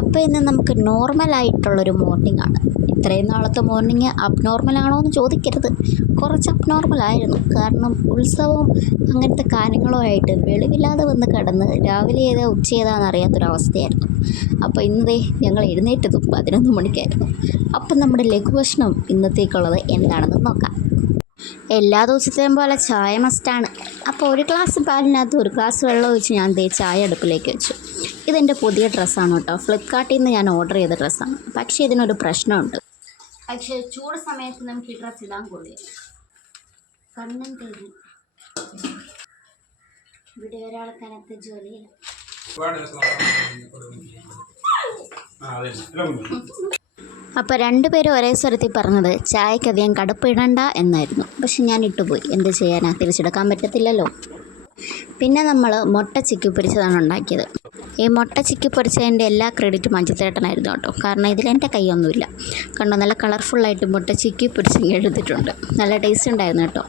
അപ്പോൾ ഇന്ന് നമുക്ക് നോർമലായിട്ടുള്ളൊരു മോർണിംഗാണ്. ഇത്രയും നാളത്തെ മോർണിംഗ് അബ്നോർമലാണോ എന്ന് ചോദിക്കരുത്, കുറച്ച് അബ്നോർമലായിരുന്നു. കാരണം ഉത്സവവും അങ്ങനത്തെ കാര്യങ്ങളുമായിട്ട് വെളിവില്ലാതെ വന്ന് കിടന്ന് രാവിലെ ഏതാ ഉച്ച ഏതാണെന്ന് അറിയാത്തൊരവസ്ഥയായിരുന്നു. അപ്പോൾ ഇന്നതേ ഞങ്ങൾ എഴുന്നേറ്റതും 11 മണിക്കായിരുന്നു. അപ്പം നമ്മുടെ ലഘുഭക്ഷണം ഇന്നത്തേക്കുള്ളത് എന്താണെന്ന് നോക്കാം. എല്ലാ ദിവസത്തെയും പോലെ ചായ മസ്റ്റാണ്. അപ്പോൾ ഒരു ഗ്ലാസ് പാലിനകത്ത് ഒരു ഗ്ലാസ് വെള്ളം ഒഴിച്ച് ഞാൻ ചായ അടുപ്പിലേക്ക് വെച്ചു. ഇതെൻ്റെ പുതിയ ഡ്രസ്സാണ് കേട്ടോ. ഫ്ലിപ്കാർട്ടിൽ നിന്ന് ഞാൻ ഓർഡർ ചെയ്ത ഡ്രസ്സാണ്. പക്ഷേ ഇതിനൊരു പ്രശ്നമുണ്ട്. പക്ഷേ ചൂട് സമയത്ത് നമുക്ക് ഈ ഡ്രസ്സ് ഇടാൻ കൊള്ളില്ല. കണ്ണും തേടി ഇവിടെ ഒരാൾ കനത്ത ജോലിയില്ല. അപ്പോൾ രണ്ടുപേരും ഒരേ സ്വരത്തിൽ പറഞ്ഞത് ചായക്കധികം കടുപ്പിടണ്ട എന്നായിരുന്നു. പക്ഷെ ഞാൻ ഇട്ടുപോയി. എന്ത് ചെയ്യാനാ, തിരിച്ചെടുക്കാൻ പറ്റത്തില്ലല്ലോ. പിന്നെ നമ്മൾ മുട്ട ചിക്കി പൊരിച്ചതാണ് ഉണ്ടാക്കിയത്. ഈ മുട്ട ചിക്കി പൊരിച്ചതിൻ്റെ എല്ലാ ക്രെഡിറ്റും മഞ്ജുത്തേട്ടനായിരുന്നു കേട്ടോ. കാരണം ഇതിലെൻ്റെ കൈയൊന്നുമില്ല. കണ്ടോ, നല്ല കളർഫുള്ളായിട്ട് മുട്ട ചിക്കി പൊരിച്ച് എടുത്തിട്ടുണ്ട്. നല്ല ടേസ്റ്റ് ഉണ്ടായിരുന്നു കേട്ടോ.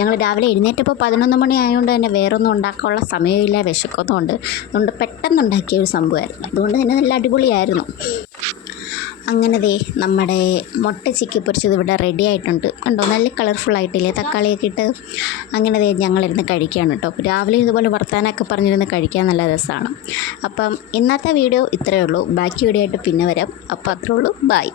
ഞങ്ങൾ രാവിലെ എഴുന്നേറ്റപ്പോൾ 11 മണി ആയതുകൊണ്ട് തന്നെ വേറൊന്നും ഉണ്ടാക്കാനുള്ള സമയമില്ല, വിശക്കുന്നതുകൊണ്ട്. അതുകൊണ്ട് പെട്ടെന്ന് ഉണ്ടാക്കിയ ഒരു സംഭവമായിരുന്നു. അതുകൊണ്ട് തന്നെ നല്ല അടിപൊളിയായിരുന്നു. അങ്ങനെ ദേ നമ്മുടെ മുട്ട ചിക്കി പൊരിച്ചത് ഇവിടെ റെഡി ആയിട്ടുണ്ട്. കണ്ടോ, നല്ല കളർഫുള്ളായിട്ടില്ലേ, തക്കാളിയൊക്കെ ഇട്ട്. അങ്ങനെ ദേ ഞങ്ങളിരുന്ന് കഴിക്കുകയാണ് കേട്ടോ. രാവിലെ ഇതുപോലെ വർത്താനമൊക്കെ പറഞ്ഞിരുന്ന് കഴിക്കാൻ നല്ല രസമാണ്. അപ്പം ഇന്നത്തെ വീഡിയോ ഇത്രയേ ഉള്ളൂ. ബാക്കി വീഡിയോ ആയിട്ട് പിന്നെ വരാം. അപ്പോൾ അത്രേ ഉള്ളൂ. ബൈ.